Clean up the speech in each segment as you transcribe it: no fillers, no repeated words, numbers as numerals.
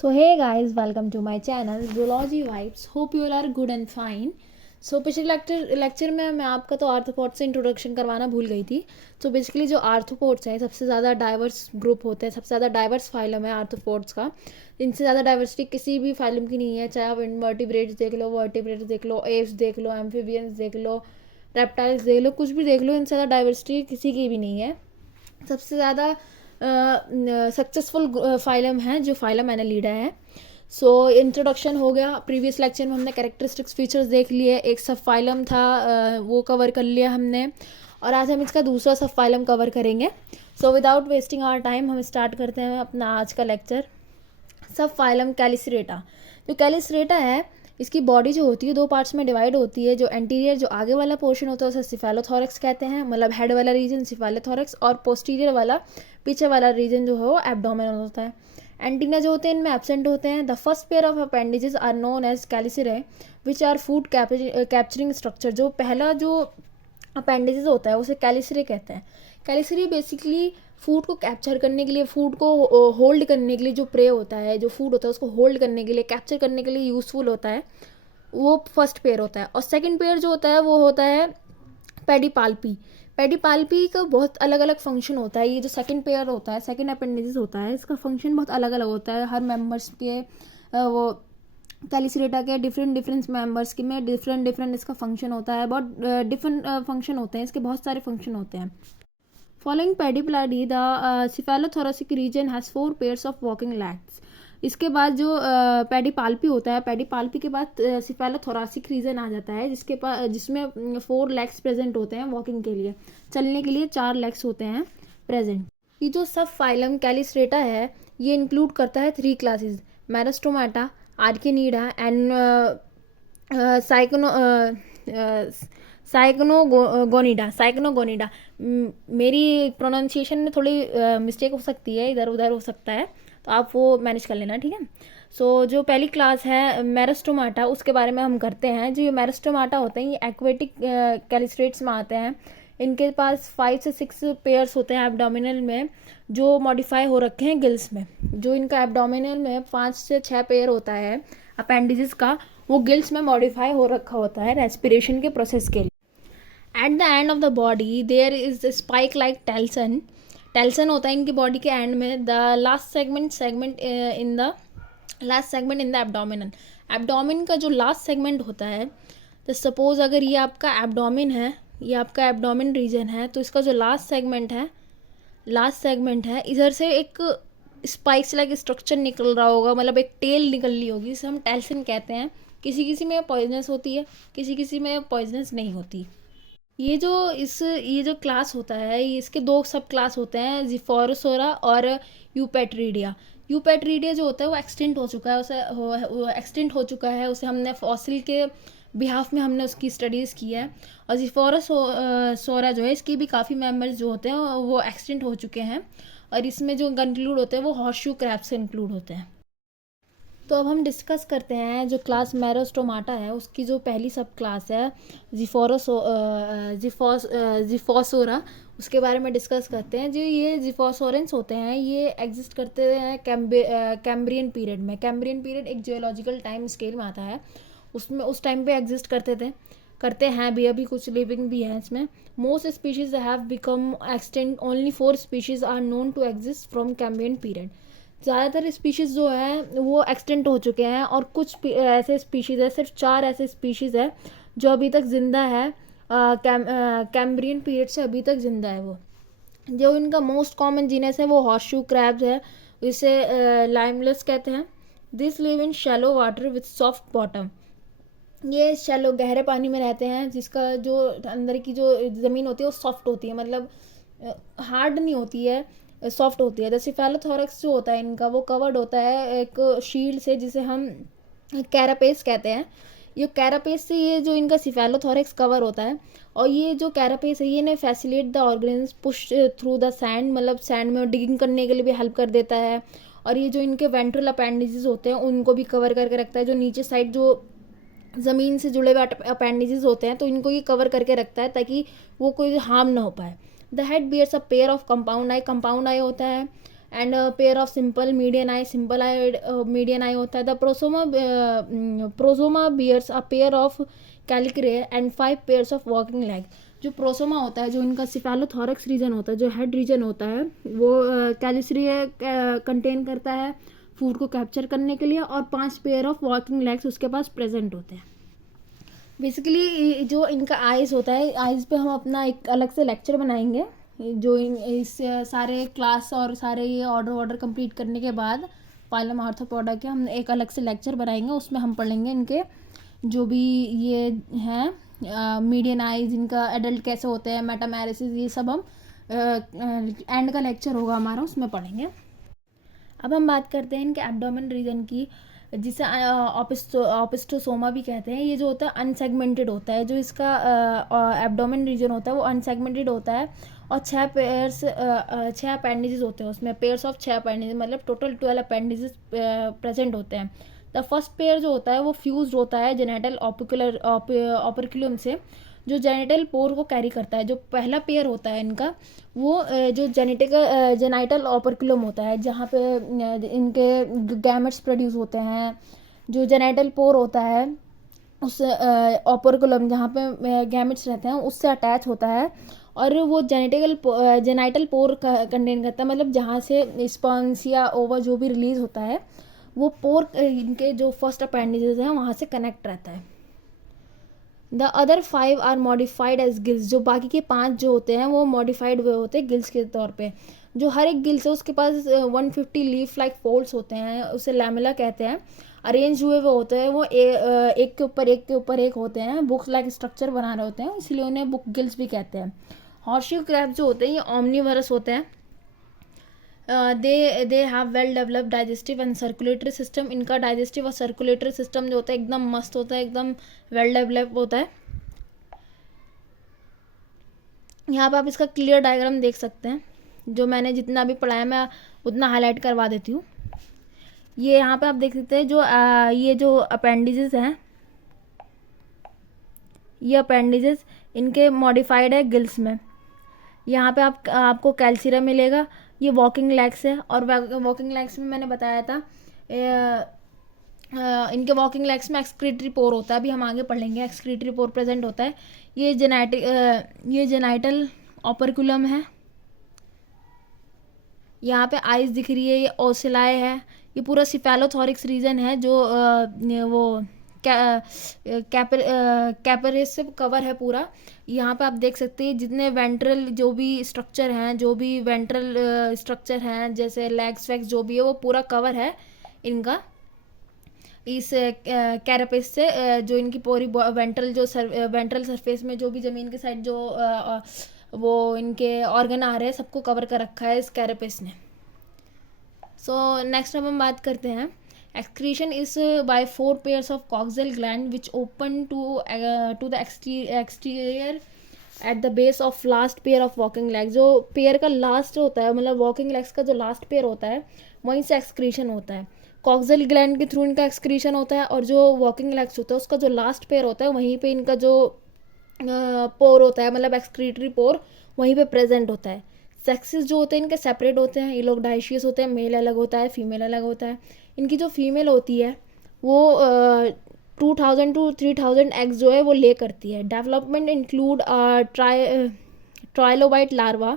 So hey guys, welcome to my channel Zoology Vibes. Hope you all are good and fine. So पिछले lecture में मैं आपका तो arthropods से introduction करवाना भूल गई थी. तो बेसिकली जो आर्थ्रोपोड्स हैं सबसे ज़्यादा डाइवर्स ग्रुप होते हैं, सबसे ज़्यादा डाइवर्स फाइलम है आर्थ्रोपोड्स का. इनसे ज़्यादा डाइवर्सिटी किसी भी फाइलम की नहीं है, चाहे आप इनवर्टिब्रेट्स देख लो, वर्टिब्रेट्स देख लो, एप्स देख लो, एम्फीबियंस देख लो, रेप्टाइल्स देख लो, कुछ भी देख लो, इनसे ज़्यादा डाइवर्सिटी किसी की भी नहीं है. सबसे ज़्यादा सक्सेसफुल फाइलम है जो फाइलम एनालिडा है. सो इंट्रोडक्शन हो गया. प्रीवियस लेक्चर में हमने कैरेक्टरिस्टिक्स फीचर्स देख लिए, एक सब फाइलम था वो कवर कर लिया हमने, और आज हम इसका दूसरा सब फाइलम कवर करेंगे. So without wasting our time हम स्टार्ट करते हैं अपना आज का लेक्चर. सब फाइलम कैलिसरेटा. जो कैलिसरेटा है इसकी बॉडी जो होती है दो पार्ट्स में डिवाइड होती है. जो एंटीरियर जो आगे वाला पोर्शन होता है उसे सिफेलोथोरैक्स कहते हैं, मतलब हेड वाला रीजन सिफेलोथोरैक्स, और पोस्टीरियर वाला पीछे वाला रीजन जो है वो एब्डोमेनल होता है. एंटीना जो होते हैं इनमें एब्सेंट होते हैं. The first pair of appendages are known as chelicerae which are food capturing structure. जो पहला जो अपेंडेजेस होता है उसे कैलिसरे कहते हैं. कैलिसरे बेसिकली फूड को कैप्चर करने के लिए, फूड को होल्ड करने के लिए, जो प्रे होता है, जो फूड होता है उसको होल्ड करने के लिए, कैप्चर करने के लिए यूज़फुल होता है. वो फर्स्ट पेयर होता है. और सेकंड पेयर जो होता है वो होता है पेडिपाल्पी. पेडिपाल्पी का बहुत अलग अलग फंक्शन होता है. ये जो सेकंड पेयर होता है, सेकंड अपेंडेजेस होता है, इसका फंक्शन बहुत अलग अलग होता है. हर मेंबर्स के वो कैलिसरेटा के डिफरेंट मेंबर्स के में डिफरेंट इसका फंक्शन होता है. बहुत डिफरेंट फंक्शन होते हैं इसके, बहुत सारे फंक्शन होते हैं. Following pedipalpi the cephalothoracic region has 4 pairs of walking legs. इसके बाद जो पेडिपाल्पी होता है, पेडिपाल्पी के बाद सिफेलोथोरेसिक रीजन आ जाता है जिसके पास जिसमें 4 लेग्स प्रेजेंट होते हैं वॉकिंग के लिए. चलने के लिए 4 लेग्स होते हैं प्रेजेंट. ये जो सब फाइलम कैलिसरेटा है ये इंक्लूड करता है 3 क्लासेस: मेरिस्टोमाटा, आर्किनीडा एंड साइक्नोगोनिडा. मेरी प्रोनाउंसिएशन में थोड़ी मिस्टेक हो सकती है, इधर उधर हो सकता है, तो आप वो मैनेज कर लेना, ठीक है. सो जो पहली क्लास है मेरिस्टोमाटा, उसके बारे में हम करते हैं. जो ये मेरिस्टोमाटा होते हैं ये एक्वेटिक कैलिसरेट्स में आते हैं. इनके पास 5 से 6 पेयर्स होते हैं एब्डोमिनल में, जो मॉडिफाई हो रखे हैं गिल्स में. जो इनका एब्डोमिनल में 5 से 6 पेयर होता है अपेंडिजेस का, वो गिल्स में मॉडिफाई हो रखा होता है रेस्पिरेशन के प्रोसेस के लिए. At the end of the body there is spike like telson. Telson होता है इनकी बॉडी के एंड में. The last segment in the abdominal. Abdomen का जो लास्ट सेगमेंट होता है, तो सपोज अगर ये आपका एब्डोमिन है, ये आपका एब्डोमिन रीजन है, तो इसका जो लास्ट सेगमेंट है इधर से एक स्पाइक्स लाइक स्ट्रक्चर निकल रहा होगा, मतलब एक टेल निकल रही होगी, इसे हम टेल्सन कहते हैं. किसी किसी में पॉइजनस होती है, किसी किसी में पॉइजनस नहीं होती. ये जो क्लास होता है इसके 2 सब क्लास होते हैं, जिफोरोसोरा और यूपेट्रीडिया. यूपेट्रीडिया जो होता है वो एक्सटिंक्ट हो चुका है, उसे हमने फॉसिल के बिहाफ में हमने उसकी स्टडीज़ की है. और जिफोरोसोरा जो है इसकी भी काफ़ी मेंबर्स जो होते हैं वो एक्सटिंक्ट हो चुके हैं, और इसमें जो इंक्लूड होते हैं वो हॉर्सशू क्रैब से इंक्लूड होते हैं. तो अब हम डिस्कस करते हैं जो क्लास मेरिस्टोमाटा है उसकी जो पहली सब क्लास है जिफोसोरा, उसके बारे में डिस्कस करते हैं. जो ये जिफोसोरेंस होते हैं ये एग्जिस्ट करते हैं कैम्ब्रियन पीरियड में. कैम्ब्रियन पीरियड एक जियोलॉजिकल टाइम स्केल में आता है, उसमें उस टाइम पे एग्जिस्ट करते हैं भी, अभी कुछ लिविंग भी हैं इसमें. Most species have become extant, only 4 species are known to exist from Cambrian period. ज़्यादातर स्पीशीज़ जो हैं वो एक्सटेंट हो चुके हैं, और कुछ ऐसे स्पीशीज़ है, सिर्फ 4 ऐसे स्पीशीज़ है जो अभी तक ज़िंदा है. कैम्ब्रियन पीरियड से अभी तक ज़िंदा है वो. जो इनका मोस्ट कॉमन जीनस है वो हॉर्सशू क्रैब्स है, इसे लाइमलेस कहते हैं. This live in shallow water with soft bottom. ये शैलो गहरे पानी में रहते हैं जिसका जो अंदर की जो ज़मीन होती है वो सॉफ्ट होती है, मतलब हार्ड नहीं होती है, सॉफ्ट होती है. जैसे सिफेलोथोरैक्स जो होता है इनका वो कवर्ड होता है एक शील्ड से जिसे हम कैरापेस कहते हैं. ये कैरापेस से ये जो इनका सिफेलोथोरैक्स कवर होता है, और ये जो कैरापेस है ये ने facilitate the organs push through the sand, मतलब सैंड में डिगिंग करने के लिए भी हेल्प कर देता है. और ये जो इनके वेंट्रल अपेंडिजेस होते हैं उनको भी कवर करके रखता है. जो नीचे साइड जो ज़मीन से जुड़े हुए अपेंडिजेस होते हैं तो इनको ये कवर करके रखता है ताकि वो कोई हार्म ना हो पाए. The head bears a pair of compound eye. Compound eye होता है and pair of simple median eye, simple eye median eye होता है. The prosoma bears a pair of chelicerae and 5 pairs of walking leg. जो prosoma होता है, जो इनका सिफेलोथोरक्स reason होता है, जो हेड रीजन होता है, वो कैलिक्रिया कंटेन करता है फूड को कैप्चर करने के लिए, और 5 पेयर ऑफ वॉकिंग लेग्स उसके पास प्रेजेंट होते हैं. बेसिकली जो इनका आइज़ होता है, आइज़ पे हम अपना एक अलग से लेक्चर बनाएंगे. जो इस सारे क्लास और सारे ये ऑर्डर कंप्लीट करने के बाद फाइलम आर्थ्रोपोडा के हम एक अलग से लेक्चर बनाएंगे. उसमें हम पढ़ेंगे इनके जो भी ये हैं मीडियन आइज, इनका एडल्ट कैसे होते हैं, मेटामेरिसिस, ये सब हम एंड का लेक्चर होगा हमारा, उसमें पढ़ेंगे. अब हम बात करते हैं इनके एब्डोमेन रीजन की, जिसे ऑपिस्टोसोमा भी कहते हैं. ये जो होता है अनसेगमेंटेड होता है. जो इसका एब्डोमेन रीजन होता है वो अनसेगमेंटेड होता है, और 6 अपेंडिजेस होते हैं उसमें. पेयर्स ऑफ 6 अपेंडिजेस, मतलब टोटल 12 अपेंडिजेस प्रेजेंट होते हैं. द फर्स्ट पेयर जो होता है वो फ्यूज्ड होता है जेनेटल ऑपरक्यूलम से, जो जेनेटल पोर को कैरी करता है. जो पहला पेयर होता है इनका, वो जो जेनाइटल ऑपरक्यूलम होता है, जहाँ पे इनके गैमेट्स प्रोड्यूस होते हैं. जो जेनाइटल पोर होता है उस ऑपरक्यूलम जहाँ पे गैमेट्स रहते हैं उससे अटैच होता है, और वो जेनाइटल पोर कंटेन करता है. मतलब जहाँ से स्पर्म्स या ओवा जो भी रिलीज होता है, वो पोर इनके जो फर्स्ट अपेंडिजेस हैं वहाँ से कनेक्ट रहता है. The other 5 are modified as gills. जो बाकी के 5 जो होते हैं वो मॉडिफाइड हुए होते हैं गिल्स के तौर पे. जो हर एक गिल्स है उसके पास 150 लीफ लाइक फोल्ड्स होते हैं, उसे लैमेला कहते हैं. अरेंज हुए वो होते हैं, वो एक के ऊपर एक के ऊपर एक होते हैं, बुक्स लाइक स्ट्रक्चर बना रहे होते हैं, इसलिए उन्हें बुक गिल्स भी कहते हैं. हॉर्सशू क्रैब जो होते हैं ये ऑमनीवरस होते हैं. They have well developed digestive and circulatory system. इनका डाइजेस्टिव और सर्कुलेटरी सिस्टम जो होता है एकदम मस्त होता है, एकदम वेल डेवलप होता है. यहाँ पे आप इसका क्लियर डायग्राम देख सकते हैं. जो मैंने जितना भी पढ़ाया मैं उतना हाईलाइट करवा देती हूँ. ये यहाँ पे आप देख सकते हैं जो ये जो अपेंडिजेस हैं, ये अपेंडिजेस इनके मॉडिफाइड है गिल्स में. यहाँ पे आपको कैल्शियम मिलेगा. ये वॉकिंग लेग्स है, और वॉकिंग लेग्स में मैंने बताया था इनके वॉकिंग लेग्स में एक्सक्रीटरी पोर होता है. अभी हम आगे पढ़ लेंगे. एक्सक्रीटरी पोर प्रेजेंट होता है. ये जेनाइटल ऑपरक्यूलम है. यहाँ पे आइज दिख रही है, ये ओसिलाए है. ये पूरा सिफेलोथोरिक्स रीजन है जो वो कैपरेस से कवर है पूरा. यहाँ पे आप देख सकते हैं जितने वेंट्रल जो भी स्ट्रक्चर हैं, जो भी वेंट्रल स्ट्रक्चर हैं, जैसे लेग्स वैग्स जो भी है, वो पूरा कवर है इनका इस कैरापेस से. जो इनकी पूरी वेंट्रल सरफेस में जो भी ज़मीन के साइड जो वो इनके ऑर्गन आ रहे हैं, सबको कवर कर रखा है इस कैरापेस ने. सो नेक्स्ट अब हम बात करते हैं. Excretion is by 4 pairs of coxal gland which open to the exterior at the base of last pair of walking legs. जो पेयर का लास्ट होता है, मतलब वॉकिंग लेग्स का जो लास्ट पेयर होता है, वहीं से एक्सक्रीशन होता है. कॉक्सल ग्लैंड के थ्रू इनका एक्सक्रीशन होता है, और जो वॉकिंग लेग्स होता है उसका जो लास्ट पेयर होता है वहीं पे इनका जो पोर होता है, मतलब एक्सक्रीटरी पोर, वहीं पे प्रेजेंट होता है. सेक्सेस जो होते हैं इनके सेपरेट होते हैं. ये लोग डाइशियस होते हैं. मेल अलग होता है, फीमेल अलग होता है. इनकी जो फीमेल होती है वो 2000 to 3000 एग्स जो है वो ले करती है. Development include trilobite larva.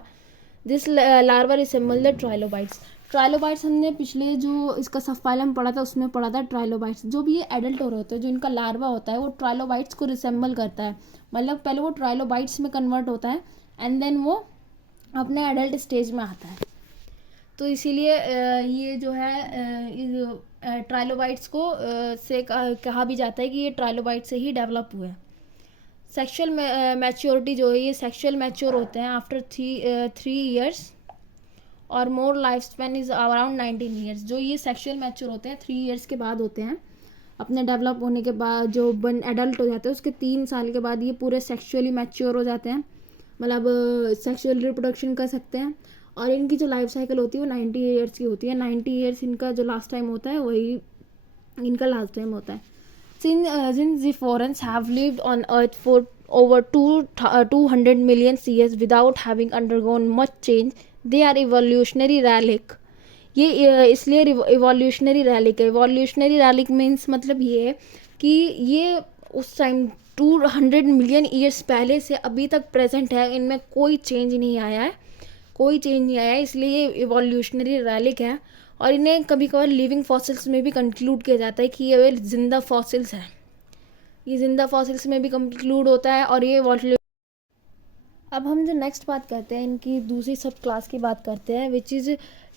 This larva resemble the trilobites. Trilobites हमने पिछले जो इसका सबफाइलम पढ़ा था उसमें पढ़ा था. ट्राइलोबाइट्स जो भी ये एडल्ट हो रहे होते हैं, जो इनका लार्वा होता है वो ट्राइलोबाइट्स को रिसेम्बल करता है. मतलब पहले वो ट्राइलोबाइट्स में कन्वर्ट होता है एंड देन वो अपने एडल्ट स्टेज में आता है. तो इसीलिए ये जो है ट्राइलोबाइट्स को से कहा भी जाता है कि ये ट्राइलोबाइट से ही डेवलप हुए हैं. सेक्सुअल मैच्योरिटी जो है, ये सेक्सुअल मैच्योर होते हैं आफ्टर 3 years और more life span is around 19 years. जो ये सेक्सुअल मैच्योर होते हैं 3 years के बाद होते हैं. अपने डेवलप होने के बाद जो एडल्ट हो जाते हैं उसके 3 साल के बाद ये पूरे सेक्सुअली मैच्योर हो जाते हैं, मतलब सेक्सुअल रिप्रोडक्शन कर सकते हैं. और इनकी जो लाइफ साइकिल होती है वो 90 years की होती है. 90 years इनका जो लास्ट टाइम होता है वही इनका लास्ट टाइम होता है. Since the forans have lived on Earth for over 200 million years without having undergone much change, they are evolutionary relic. ये इसलिए इवोल्यूशनरी रैलिक है। इवोल्यूशनरी रैलिक मीन्स मतलब ये है कि ये उस टाइम 200 मिलियन ईयर्स पहले से अभी तक प्रेजेंट है, इनमें कोई चेंज नहीं आया है, कोई चेंज नहीं आया है, इसलिए ये इवोल्यूशनरी रैलिक है। और इन्हें कभी कभार लिविंग फॉसिल्स में भी कंक्लूड किया जाता है कि ये जिंदा फॉसिल्स हैं, ये जिंदा फॉसिल्स में भी कंक्लूड होता है। और ये अब हम जो नेक्स्ट बात करते हैं, इनकी दूसरी सब क्लास की बात करते हैं, विच इज़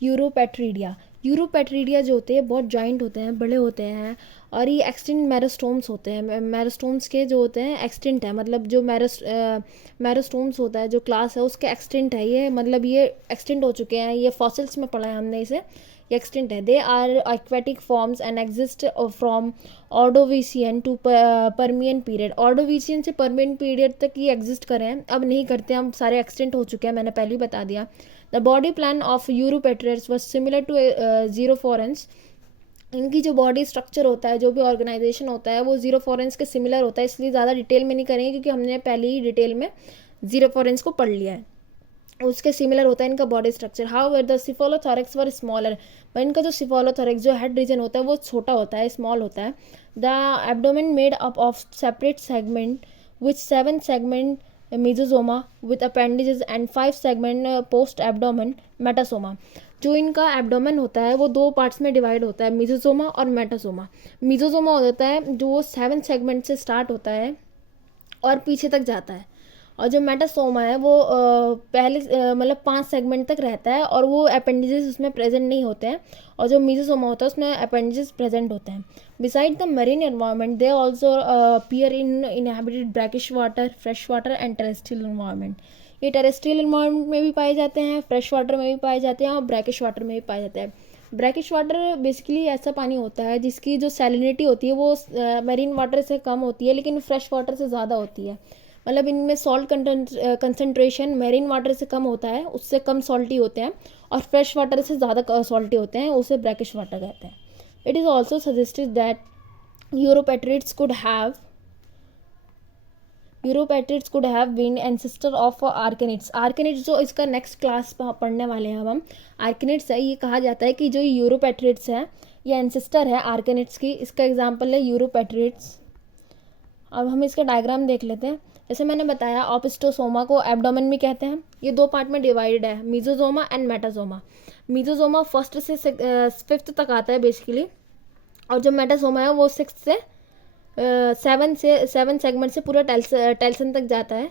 यूरोपेट्रीडिया। यूरोपेट्रीडिया जो होते हैं बहुत जॉइंट होते हैं, बड़े होते हैं, और ये एक्सटिंक्ट मेरोस्टोम्स होते हैं। मेरोस्टोम्स के जो होते हैं एक्सटिंक्ट है, मतलब जो मेरोस्टोम्स होता है जो क्लास है उसके एक्सटिंक्ट है ये, मतलब ये एक्सटिंक्ट हो चुके हैं, ये फॉसिल्स में पढ़ा है हमने इसे, ये एक्सटिंक्ट है। They are aquatic forms and exist from Ordovician to Permian period. Ordovician से परमियन पीरियड तक ये एग्जिस्ट करे हैं, अब नहीं करते, हम सारे एक्सटेंट हो चुके हैं, मैंने पहले ही बता दिया। The body plan of eurypterids was similar to xiphosurans. इनकी जो बॉडी स्ट्रक्चर होता है, जो भी ऑर्गेनाइजेशन होता है, वो ज़ीरोफोरेंस के सिमिलर होता है, इसलिए ज़्यादा डिटेल में नहीं करेंगे क्योंकि हमने पहले ही डिटेल में ज़ीरोफोरेंस को पढ़ लिया है, उसके सिमिलर होता है इनका body structure. However the cephalothorax were smaller, पर इनका जो सिफोलोथोरैक्स जो हेड रीजन होता है वो छोटा होता है, स्मॉल होता है। The abdomen made up of separate segment which 7 segment mesosoma with appendages and 5 segment post abdomen metasoma. जो इनका एब्डोमेन होता है वो 2 पार्ट्स में डिवाइड होता है, मेसोसोमा और मेटासोमा। मेसोसोमा होता है जो 7 सेगमेंट से स्टार्ट होता है और पीछे तक जाता है, और जो मेटासोमा है वो पहले मतलब 5 सेगमेंट तक रहता है और वो अपेंडिजेस उसमें प्रेजेंट नहीं होते हैं, और जो मेसोसोमा होता है उसमें अपेंडिजेस प्रेजेंट होते हैं। Beside the marine environment they also appear in inhabited brackish water, fresh water and terrestrial environment. ये टेरेस्ट्रियल एनवायरनमेंट में भी पाए जाते हैं, फ्रेश वाटर में भी पाए जाते हैं और ब्रैकिश वाटर में भी पाए जाते हैं। ब्रैकिश वाटर बेसिकली ऐसा पानी होता है जिसकी जो सैलिनिटी होती है वो मरीन वाटर से कम होती है लेकिन फ्रेश वाटर से ज़्यादा होती है, मतलब इनमें सॉल्ट कंसनट्रेशन मेरीन वाटर से कम होता है, उससे कम सॉल्टी होते हैं, और फ्रेश वाटर से ज़्यादा सॉल्टी होते हैं, उसे ब्रैकिश वाटर कहते हैं। It is also suggested that eurypterids could have been ancestor of arachnids. Arachnids जो इसका नेक्स्ट क्लास पढ़ने वाले हैं हम आर्केनिड्स है, ये कहा जाता है कि जो यूरोपेट्रिड्स हैं ये एंसेस्टर है आर्केनिड्स की, इसका एग्जाम्पल है यूरोपेट्रिड्स। अब हम इसका डायग्राम देख लेते हैं। जैसे मैंने बताया ऑपिस्टोसोमा को एब्डोमेन भी कहते हैं, ये 2 पार्ट में डिवाइडेड है, मेसोसोमा एंड मेटासोमा। मेसोसोमा 1st से 5th तक आता है बेसिकली, और जो मेटासोमा है वो 6th से 7 सेगमेंट से पूरा टेल्सन तक जाता है,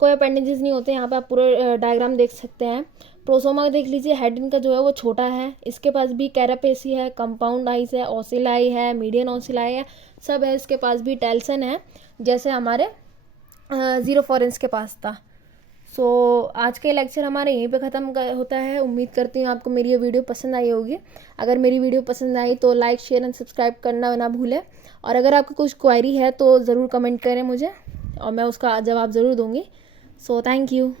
कोई अपेंडिजेस नहीं होते। यहाँ पे आप पूरा डायग्राम देख सकते हैं। प्रोसोमा देख लीजिए, हेड इनका जो है वो छोटा है, इसके पास भी कैरापेसी है, कंपाउंड आइज है, ओसिलाई है, मीडियन ओसिलाई है, सब है, इसके पास भी टेल्सन है जैसे हमारे ज़ीरोफोरेंस के पास था। सो आज के लेक्चर हमारे यहीं पे ख़त्म होता है। उम्मीद करती हूँ आपको मेरी ये वीडियो पसंद आई होगी। अगर मेरी वीडियो पसंद आई तो लाइक शेयर एंड सब्सक्राइब करना ना भूलें, और अगर आपको कुछ क्वेरी है तो ज़रूर कमेंट करें मुझे और मैं उसका जवाब ज़रूर दूँगी। So thank you.